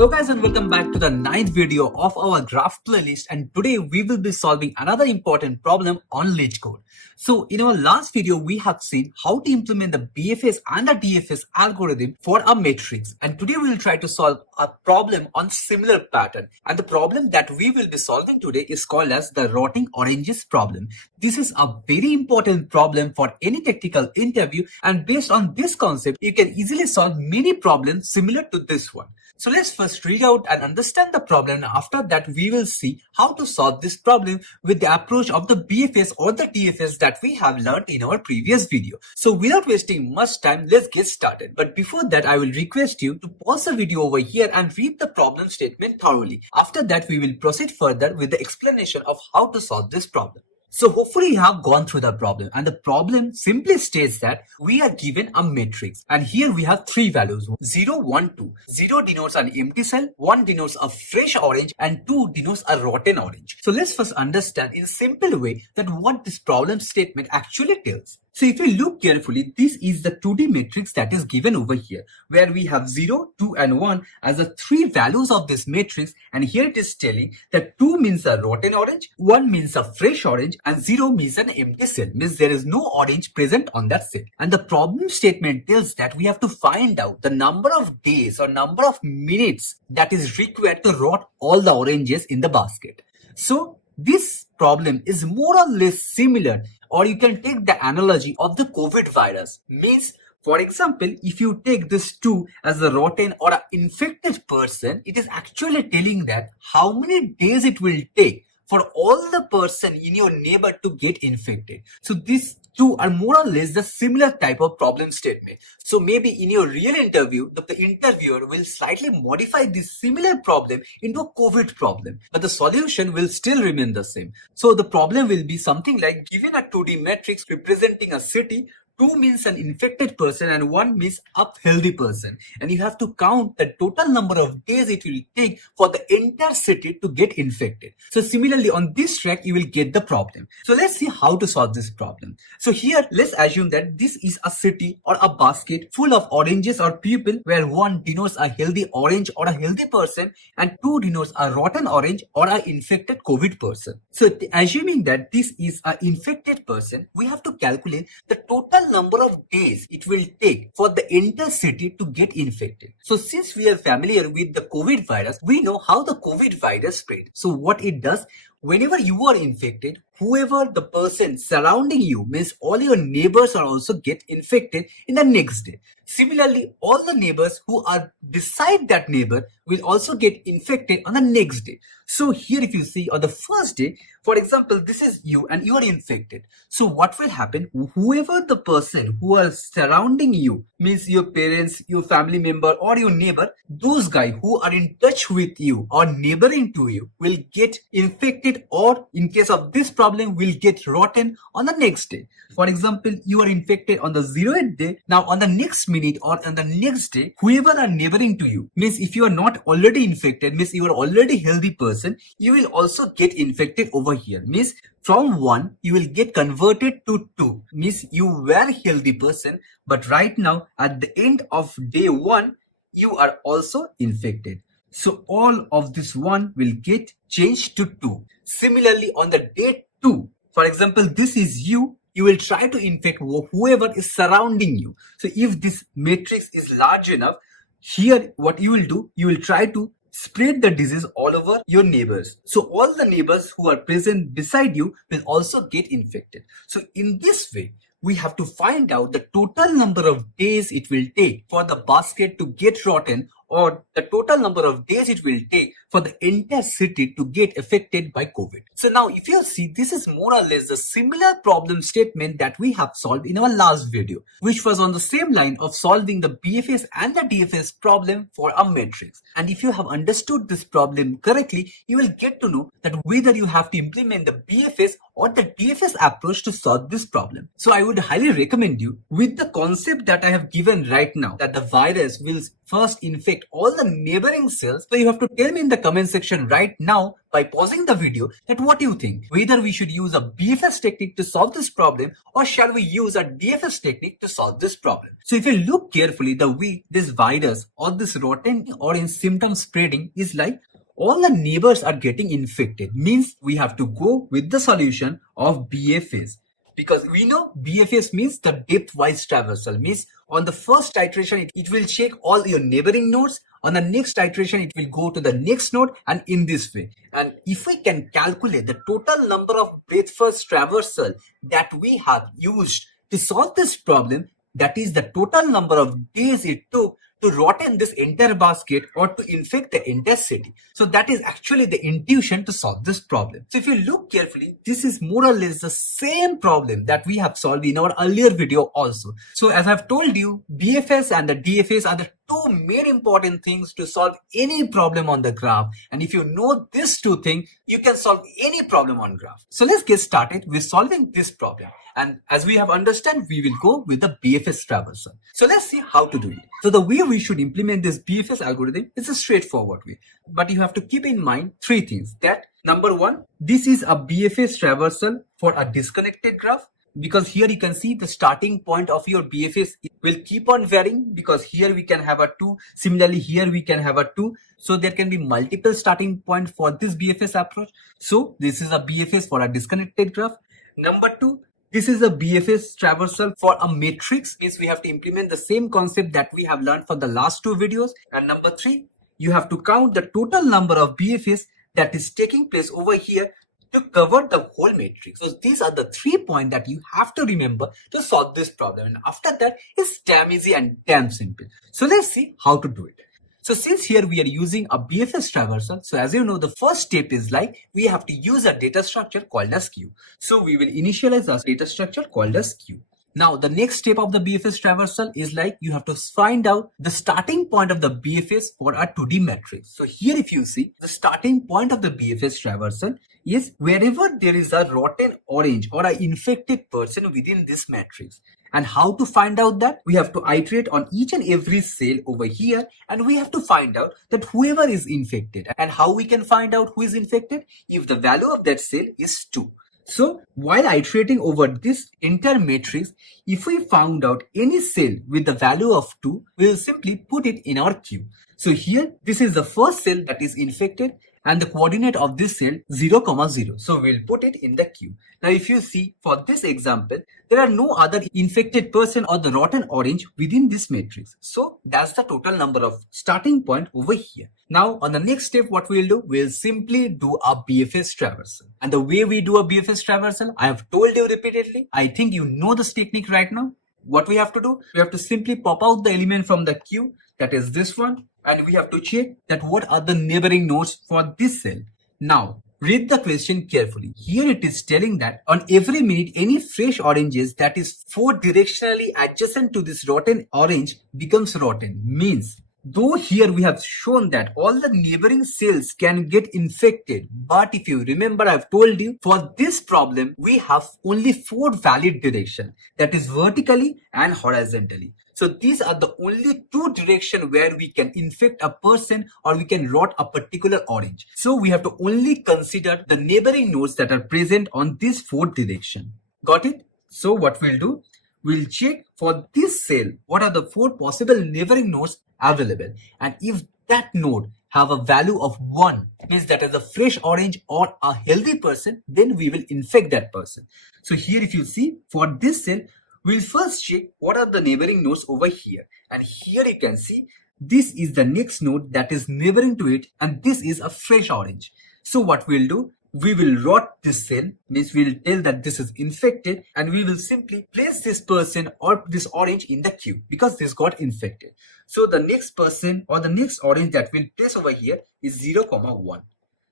Hello guys and welcome back to the ninth video of our graph playlist, and today we will be solving another important problem on Leetcode. So in our last video we have seen how to implement the BFS and the DFS algorithm for a matrix, and today we will try to solve a problem on similar pattern, and the problem that we will be solving today is called as the rotting oranges problem. This is a very important problem for any technical interview, and based on this concept you can easily solve many problems similar to this one. So let's first read out and understand the problem, and after that we will see how to solve this problem with the approach of the BFS or the DFS that we have learned in our previous video. So without wasting much time, let's get started. But before that, I will request you to pause the video over here and read the problem statement thoroughly. After that, we will proceed further with the explanation of how to solve this problem. So hopefully you have gone through the problem, and the problem simply states that we are given a matrix, and here we have three values: 0, 1, 2. 0 denotes an empty cell, 1 denotes a fresh orange, and 2 denotes a rotten orange. So let's first understand in a simple way that what this problem statement actually tells. So if you look carefully, this is the 2D matrix that is given over here, where we have 0, 2 and 1 as the three values of this matrix, and here it is telling that 2 means a rotten orange, 1 means a fresh orange, and 0 means an empty cell, means there is no orange present on that cell. And the problem statement tells that we have to find out the number of days or number of minutes that is required to rot all the oranges in the basket. So this problem is more or less similar, or you can take the analogy of the COVID virus. Means, for example, if you take this 2 as a rotten or an infected person, it is actually telling that how many days it will take for all the person in your neighbor to get infected. So these two are more or less the similar type of problem statement. So maybe in your real interview, the interviewer will slightly modify this similar problem into a COVID problem, but the solution will still remain the same. So the problem will be something like, given a 2D matrix representing a city, 2 means an infected person and 1 means a healthy person, and you have to count the total number of days it will take for the entire city to get infected. So similarly on this track you will get the problem. So let's see how to solve this problem. So here let's assume that this is a city or a basket full of oranges or people, where 1 denotes a healthy orange or a healthy person and 2 denotes a rotten orange or an infected COVID person. So assuming that this is an infected person, we have to calculate the total number of days it will take for the entire city to get infected. So since we are familiar with the COVID virus, we know how the COVID virus spread. So what it does, whenever you are infected, whoever the person surrounding you, means all your neighbors are also get infected in the next day. Similarly, all the neighbors who are beside that neighbor will also get infected on the next day. So here if you see on the first day, for example, this is you and you are infected. So what will happen? Whoever the person who are surrounding you, means your parents, your family member or your neighbor, those guys who are in touch with you or neighboring to you will get infected, or in case of this problem will get rotten on the next day. For example, you are infected on the 0th day. Now on the next minute or on the next day, whoever are neighboring to you, means if you are not already infected, means you are already healthy person, you will also get infected over here. Means from 1 you will get converted to 2, means you were healthy person, but right now at the end of day 1 you are also infected. So all of this 1 will get changed to 2. Similarly on the day 2, for example, this is you will try to infect whoever is surrounding you. So if this matrix is large enough, here what you will do, you will try to spread the disease all over your neighbors. So all the neighbors who are present beside you will also get infected. So in this way, we have to find out the total number of days it will take for the basket to get rotten, or the total number of days it will take for the entire city to get affected by COVID. So now if you see, this is more or less a similar problem statement that we have solved in our last video, which was on the same line of solving the BFS and the DFS problem for a matrix. And if you have understood this problem correctly, you will get to know that whether you have to implement the BFS or the DFS approach to solve this problem. So I would highly recommend you, with the concept that I have given right now, that the virus will first infect all the neighboring cells. So you have to tell me in the comment section right now by pausing the video that what you think, whether we should use a BFS technique to solve this problem or shall we use a DFS technique to solve this problem. So if you look carefully, the way this virus or this rotten orange symptom spreading is like all the neighbors are getting infected, means we have to go with the solution of BFS. Because we know BFS means the depth-wise traversal, means on the first iteration, it will check all your neighboring nodes. On the next iteration, it will go to the next node and in this way. And if we can calculate the total number of breadth-first traversal that we have used to solve this problem, that is the total number of days it took to rotten this entire basket or to infect the entire city. So that is actually the intuition to solve this problem. So if you look carefully, this is more or less the same problem that we have solved in our earlier video also. So as I've told you, BFS and the DFS are the two main important things to solve any problem on the graph. And if you know these two things, you can solve any problem on graph. So let's get started with solving this problem. And as we have understood, we will go with the BFS traversal. So let's see how to do it. So the way we should implement this BFS algorithm is a straightforward way. But you have to keep in mind three things. That number one, this is a BFS traversal for a disconnected graph. Because here you can see the starting point of your BFS will keep on varying, because here we can have a 2. Similarly, here we can have a 2. So there can be multiple starting points for this BFS approach. So this is a BFS for a disconnected graph. Number 2, this is a BFS traversal for a matrix, means we have to implement the same concept that we have learned for the last 2 videos. And number 3, you have to count the total number of BFS that is taking place over here to cover the whole matrix. So these are the 3 points that you have to remember to solve this problem. And after that, it's damn easy and damn simple. So let's see how to do it. So since here we are using a BFS traversal, so as you know, the first step is like we have to use a data structure called as Q. So we will initialize a data structure called as Q. Now the next step of the BFS traversal is like you have to find out the starting point of the BFS for a 2D matrix. So here if you see, the starting point of the BFS traversal is wherever there is a rotten orange or an infected person within this matrix. And how to find out that? We have to iterate on each and every cell over here, and we have to find out that whoever is infected. And how we can find out who is infected? If the value of that cell is 2. So while iterating over this entire matrix, if we found out any cell with the value of 2, we will simply put it in our queue. So here, this is the first cell that is infected, and the coordinate of this cell 0, 0. So we'll put it in the queue. Now if you see, for this example, there are no other infected person or the rotten orange within this matrix. So that's the total number of starting point over here. Now on the next step, what we'll do, we'll simply do a BFS traversal. And the way we do a BFS traversal, I have told you repeatedly, I think you know this technique right now. What we have to do, we have to simply pop out the element from the queue, that is this one, and we have to check that what are the neighboring nodes for this cell. Now, read the question carefully. Here it is telling that on every minute, any fresh oranges that is 4 directionally adjacent to this rotten orange becomes rotten. Means, though here we have shown that all the neighboring cells can get infected, but if you remember, I've told you for this problem, we have only 4 valid directions, that is vertically and horizontally. So these are the only 2 directions where we can infect a person or we can rot a particular orange. So we have to only consider the neighboring nodes that are present on this 4 direction. Got it? So what we'll do, we'll check for this cell, what are the 4 possible neighboring nodes available. And if that node have a value of 1, means that is a fresh orange or a healthy person, then we will infect that person. So here if you see, for this cell, we'll first check what are the neighboring nodes over here. And here you can see, this is the next node that is neighboring to it, and this is a fresh orange. So what we'll do, we will rot this cell, means we'll tell that this is infected, and we will simply place this person or this orange in the queue because this got infected. So the next person or the next orange that we'll place over here is 0, 1.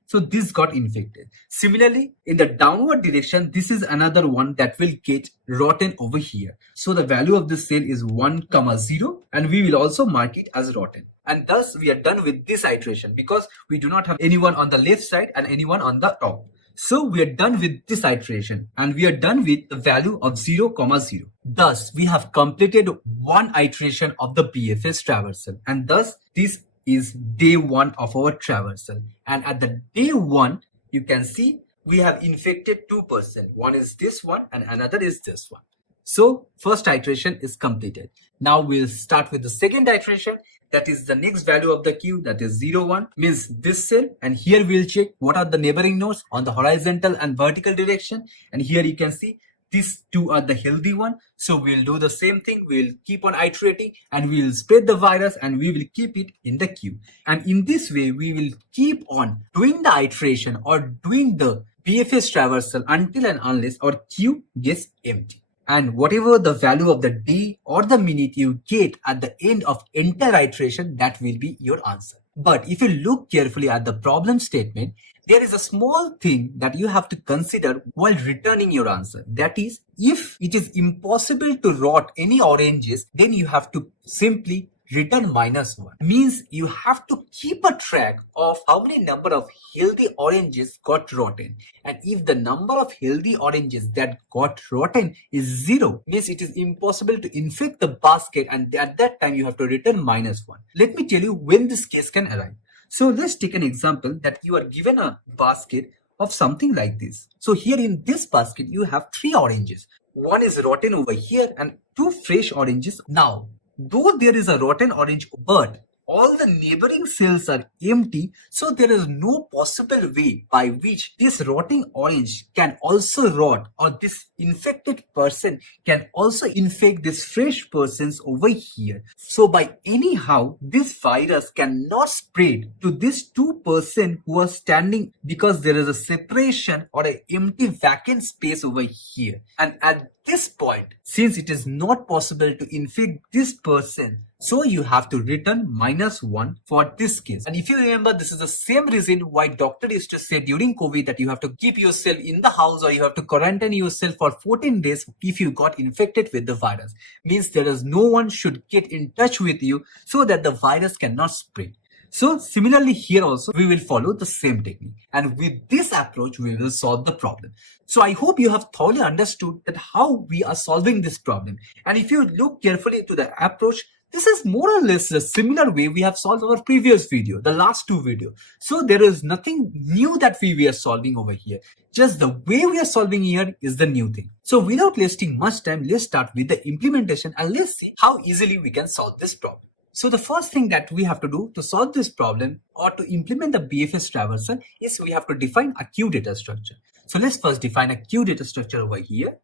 So this got infected. Similarly, in the downward direction, this is another one that will get rotten over here. So the value of this cell is 1, 0, and we will also mark it as rotten. And thus we are done with this iteration because we do not have anyone on the left side and anyone on the top. So we are done with this iteration and we are done with the value of 0, 0. Thus we have completed one iteration of the BFS traversal, and thus this is day 1 of our traversal. And at the day 1, you can see we have infected 2%. One is this one and another is this one. So first iteration is completed. Now we'll start with the second iteration. That is the next value of the queue, that is 0, 1, means this cell. And here we'll check what are the neighboring nodes on the horizontal and vertical direction. And here you can see these two are the healthy one. So we'll do the same thing. We'll keep on iterating and we'll spread the virus and we will keep it in the queue. And in this way, we will keep on doing the iteration or doing the BFS traversal until and unless our queue gets empty. And whatever the value of the day or the minute you get at the end of entire iteration, that will be your answer. But if you look carefully at the problem statement, there is a small thing that you have to consider while returning your answer. That is, if it is impossible to rot any oranges, then you have to simply return -1. Means you have to keep a track of how many number of healthy oranges got rotten. And if the number of healthy oranges that got rotten is 0, means it is impossible to infect the basket, and at that time you have to return -1. Let me tell you when this case can arise. So let's take an example that you are given a basket of something like this. So here in this basket, you have 3 oranges. One is rotten over here and 2 fresh oranges. Now, though there is a rotten orange, but all the neighboring cells are empty, so there is no possible way by which this rotting orange can also rot, or this infected person can also infect this fresh persons over here. So by anyhow, this virus cannot spread to this 2 person who are standing, because there is a separation or an empty vacant space over here. And at this point, since it is not possible to infect this person, so you have to return -1 for this case. And if you remember, this is the same reason why doctor used to say during COVID that you have to keep yourself in the house or you have to quarantine yourself for 14 days if you got infected with the virus. Means there is no one should get in touch with you so that the virus cannot spread. So similarly here also we will follow the same technique, and with this approach we will solve the problem. So I hope you have thoroughly understood that how we are solving this problem. And if you look carefully to the approach, this is more or less the similar way we have solved our previous video, the last 2 videos. So there is nothing new that we are solving over here. Just the way we are solving here is the new thing. So without wasting much time, let's start with the implementation and let's see how easily we can solve this problem. So the first thing that we have to do to solve this problem or to implement the BFS traversal is we have to define a queue data structure. So let's first define a queue data structure over here.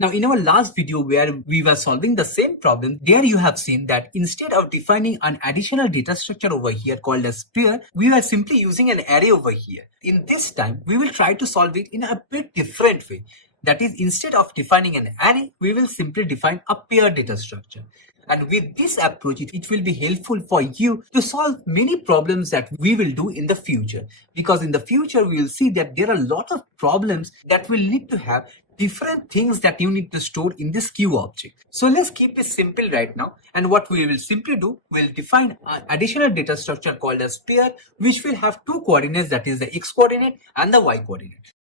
Now, in our last video where we were solving the same problem, there you have seen that instead of defining an additional data structure over here called as pair, we were simply using an array over here. In this time, we will try to solve it in a bit different way. That is, instead of defining an array, we will simply define a pair data structure. And with this approach, it will be helpful for you to solve many problems that we will do in the future. Because in the future, we will see that there are a lot of problems that will need to have different things that you need to store in this queue object. So let's keep it simple right now. And what we will simply do, we'll define an additional data structure called as pair, which will have 2 coordinates, that is the x coordinate and the y coordinate.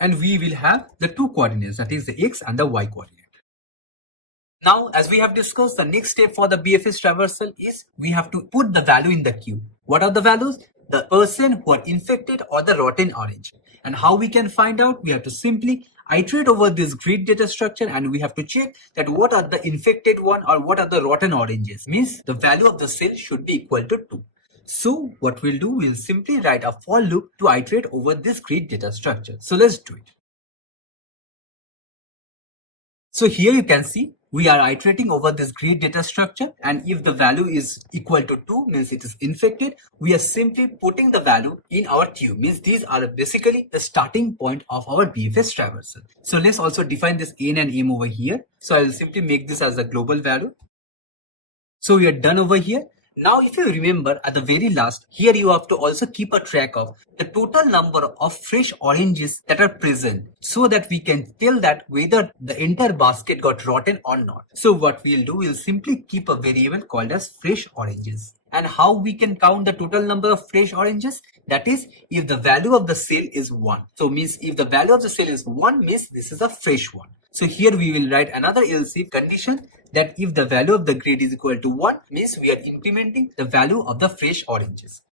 And we will have the 2 coordinates, that is the x and the y coordinate. Now, as we have discussed, the next step for the BFS traversal is we have to put the value in the queue. What are the values? The person who are infected or the rotten orange. And how we can find out? We have to simply iterate over this grid data structure and we have to check that what are the infected one or what are the rotten oranges. Means the value of the cell should be equal to 2. So what we'll do, we'll simply write a for loop to iterate over this grid data structure. So let's do it. So here you can see we are iterating over this grid data structure, and if the value is equal to 2, means it is infected, we are simply putting the value in our queue. Means these are basically the starting point of our BFS traversal. So let's also define this n and m over here. So I will simply make this as a global value. So we are done over here. Now, if you remember at the very last, here you have to also keep a track of the total number of fresh oranges that are present so that we can tell that whether the entire basket got rotten or not. So what we'll do, we'll simply keep a variable called as fresh oranges. And how we can count the total number of fresh oranges? That is, if the value of the cell is 1. So means if the value of the cell is 1, means this is a fresh one. So here we will write another else if condition that if the value of the grade is equal to 1 means we are implementing the value of the fresh oranges.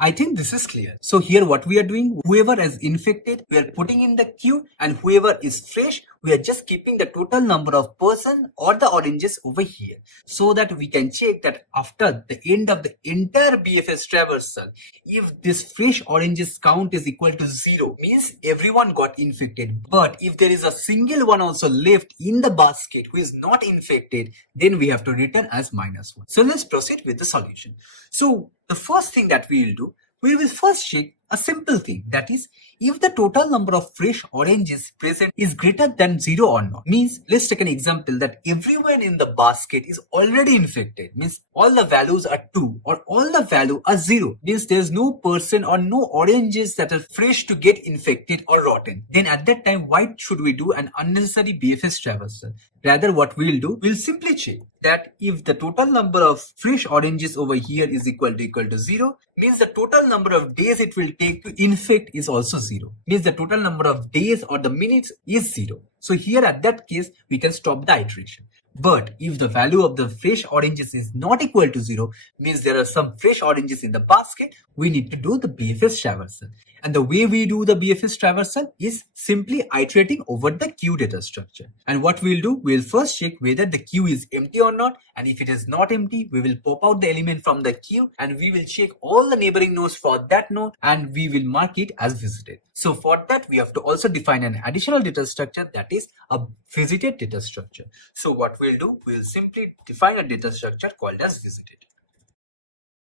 I think this is clear. So here what we are doing, whoever is infected, we are putting in the queue, and whoever is fresh, we are just keeping the total number of person or the oranges over here so that we can check that after the end of the entire BFS traversal, if this fresh oranges count is equal to 0, means everyone got infected. But if there is a single one also left in the basket who is not infected, then we have to return as -1. So let's proceed with the solution. So the first thing that we will do, we will first check a simple thing, that is if the total number of fresh oranges present is greater than 0 or not. Means let's take an example that everyone in the basket is already infected, means all the values are 2 or all the value are 0, means there's no person or no oranges that are fresh to get infected or rotten. Then at that time, why should we do an unnecessary BFS traversal? Rather, what we'll do, we'll simply check that if the total number of fresh oranges over here is equal to 0, means the total number of days it will take to infect is also 0. Means the total number of days or the minutes is 0. So here at that case, we can stop the iteration. But if the value of the fresh oranges is not equal to 0, means there are some fresh oranges in the basket, we need to do the BFS traversal. And the way we do the BFS traversal is simply iterating over the queue data structure. And what we'll do, we'll first check whether the queue is empty or not. And if it is not empty, we will pop out the element from the queue and we will check all the neighboring nodes for that node and we will mark it as visited. So for that, we have to also define an additional data structure, that is a visited data structure. So what we'll do, we'll simply define a data structure called as visited.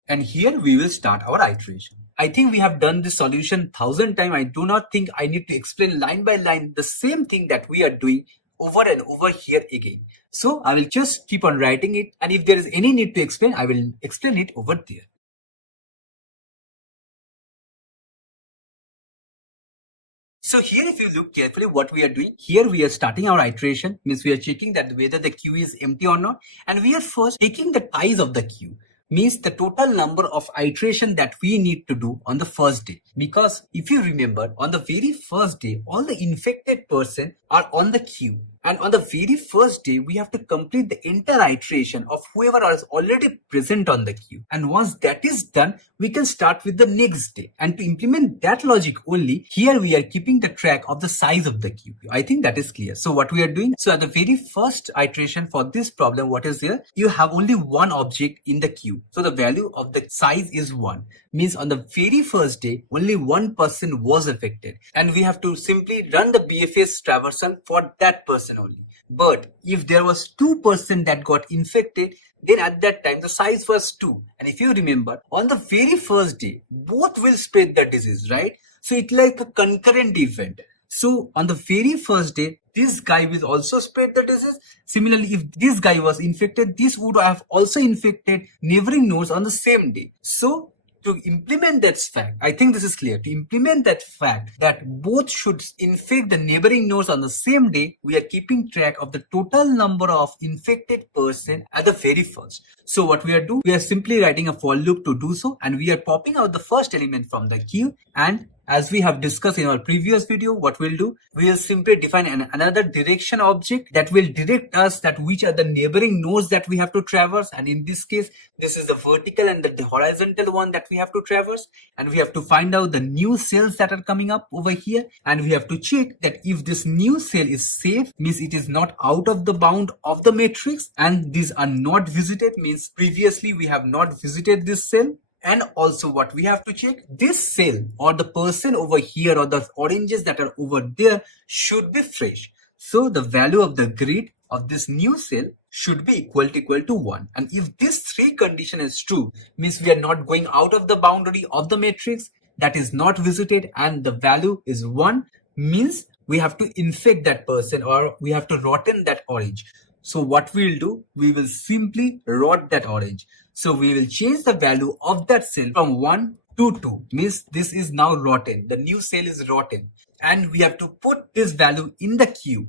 And here we will start our iteration. I think we have done this solution 1,000 times. I do not think I need to explain line by line the same thing that we are doing over and over here again. So I will just keep on writing it, and if there is any need to explain, I will explain it over there. So here if you look carefully what we are doing, here we are starting our iteration, means we are checking that whether the queue is empty or not, and we are first taking the size of the queue, means the total number of iteration that we need to do on the first day. Because if you remember, on the very first day, all the infected person are on the queue. And on the very first day, we have to complete the entire iteration of whoever is already present on the queue. And once that is done, we can start with the next day. And to implement that logic only, here we are keeping the track of the size of the queue. I think that is clear. So what we are doing, so at the very first iteration for this problem, what is here? You have only one object in the queue. So the value of the size is 1. Means on the very first day, only one person was affected. And we have to simply run the BFS traversal for that person only. But if there was 2% that got infected, then at that time the size was 2. And if you remember, on the very first day, both will spread the disease, right? So it's like a concurrent event. So on the very first day, this guy will also spread the disease. Similarly, if this guy was infected, this would have also infected neighboring nodes on the same day. So to implement that fact, I think this is clear. To implement that fact that both should infect the neighboring nodes on the same day, we are keeping track of the total number of infected person at the very first. So what we are doing, we are simply writing a for loop to do so, and we are popping out the first element from the queue. And as we have discussed in our previous video, what we'll do, we will simply define another direction object that will direct us that which are the neighboring nodes that we have to traverse. And in this case, this is the vertical and the horizontal one that we have to traverse. And we have to find out the new cells that are coming up over here. And we have to check that if this new cell is safe, means it is not out of the bound of the matrix. And these are not visited, means previously we have not visited this cell. And also what we have to check, this cell or the person over here or the oranges that are over there should be fresh. So the value of the grid of this new cell should be equal to 1. And if this 3 condition is true, means we are not going out of the boundary of the matrix, that is not visited, and the value is 1, means we have to infect that person or we have to rotten that orange. So what we'll do, we will simply rot that orange. So we will change the value of that cell from 1 to 2. Means this is now rotten. The new cell is rotten. And we have to put this value in the queue.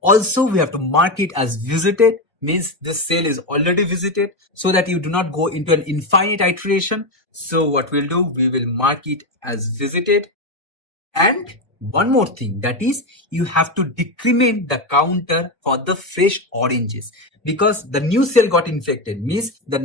Also, we have to mark it as visited. Means this cell is already visited, so that you do not go into an infinite iteration. So what we'll do, we will mark it as visited. And one more thing, that is you have to decrement the counter for the fresh oranges, because the new cell got infected, means the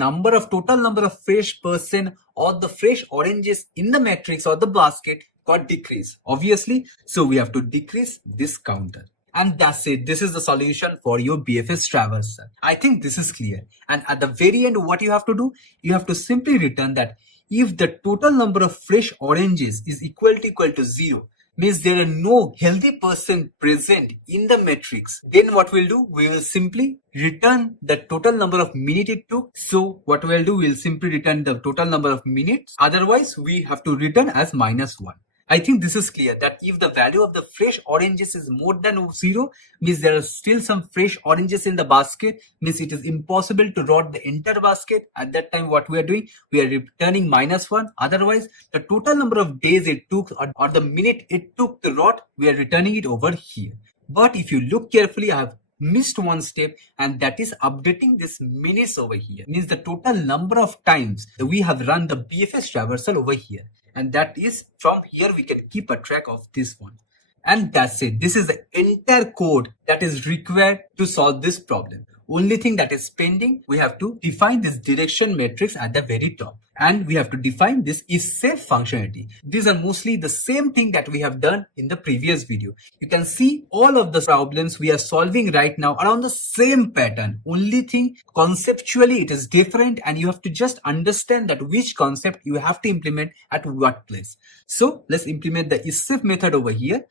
total number of fresh person or the fresh oranges in the matrix or the basket got decreased, obviously. So we have to decrease this counter. And that's it. This is the solution for your BFS traversal. I think this is clear. And at the very end, what you have to do, you have to simply return that if the total number of fresh oranges is equal to 0, means there are no healthy person present in the matrix, then what we'll do, we will simply return the total number of minutes it took. So what we'll do, we'll simply return the total number of minutes. Otherwise, we have to return as -1. I think this is clear, that if the value of the fresh oranges is more than 0, means there are still some fresh oranges in the basket, means it is impossible to rot the entire basket. At that time, what we are doing, we are returning -1. Otherwise, the total number of days it took or the minute it took to rot, we are returning it over here. But if you look carefully, I have missed one step, and that is updating this minutes over here. Means the total number of times we have run the BFS traversal over here. And that is, from here we can keep a track of this one. And that's it. This is the entire code that is required to solve this problem. Only thing that is pending, we have to define this direction matrix at the very top. And we have to define this if-safe functionality. These are mostly the same thing that we have done in the previous video. You can see all of the problems we are solving right now are on the same pattern. Only thing, conceptually it is different, and you have to just understand that which concept you have to implement at what place. So let's implement the if-safe method over here.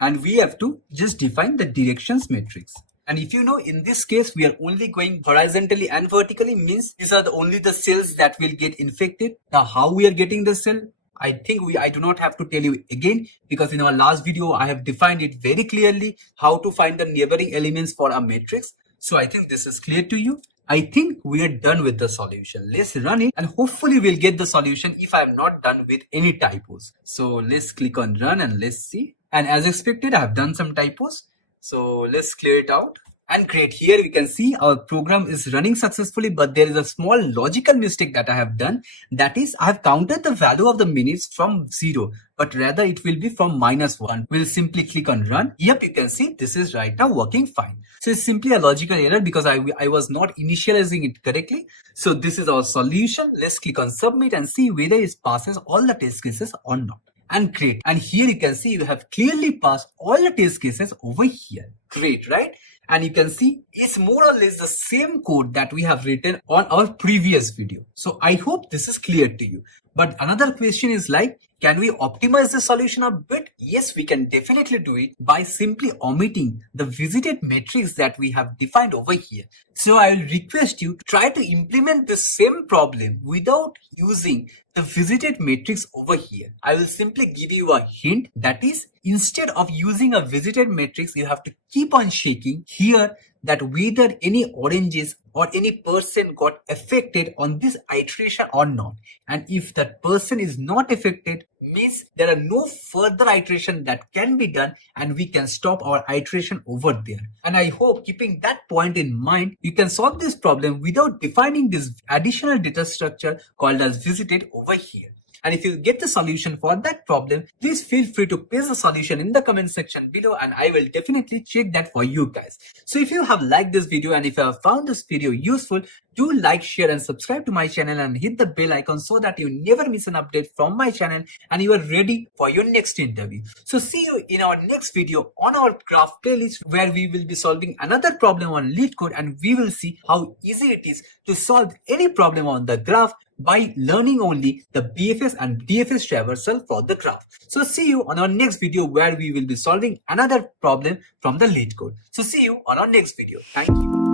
And we have to just define the directions matrix. And if you know, in this case, we are only going horizontally and vertically, means these are only the cells that will get infected. Now, how we are getting the cell? I think I do not have to tell you again, because in our last video, I have defined it very clearly how to find the neighboring elements for a matrix. So I think this is clear to you. I think we are done with the solution. Let's run it, and hopefully we'll get the solution if I am not done with any typos. So let's click on run and let's see. And as expected, I have done some typos. So let's clear it out. And great, here we can see our program is running successfully, but there is a small logical mistake that I have done. That is, I have counted the value of the minutes from 0, but rather it will be from -1. We'll simply click on run. Yep, you can see this is right now working fine. So it's simply a logical error because I was not initializing it correctly. So this is our solution. Let's click on submit and see whether it passes all the test cases or not. And great. And here you can see you have clearly passed all the test cases over here. Great, right? And you can see it's more or less the same code that we have written on our previous video. So I hope this is clear to you. But another question is like, can we optimize the solution a bit? Yes, we can definitely do it by simply omitting the visited matrix that we have defined over here. So I will request you to try to implement the same problem without using the visited matrix over here. I will simply give you a hint, that is, instead of using a visited matrix, you have to keep on shaking here that whether any oranges or any person got affected on this iteration or not. And if that person is not affected, means there are no further iteration that can be done, and we can stop our iteration over there. And I hope, keeping that point in mind, you can solve this problem without defining this additional data structure called as visited over here. And if you get the solution for that problem, please feel free to paste the solution in the comment section below, and I will definitely check that for you guys. So if you have liked this video and if you have found this video useful, do like, share and subscribe to my channel and hit the bell icon so that you never miss an update from my channel and you are ready for your next interview. So see you in our next video on our graph playlist, where we will be solving another problem on Leetcode, and we will see how easy it is to solve any problem on the graph by learning only the BFS and DFS traversal for the graph. So see you on our next video, where we will be solving another problem from the Leetcode. So see you on our next video. Thank you.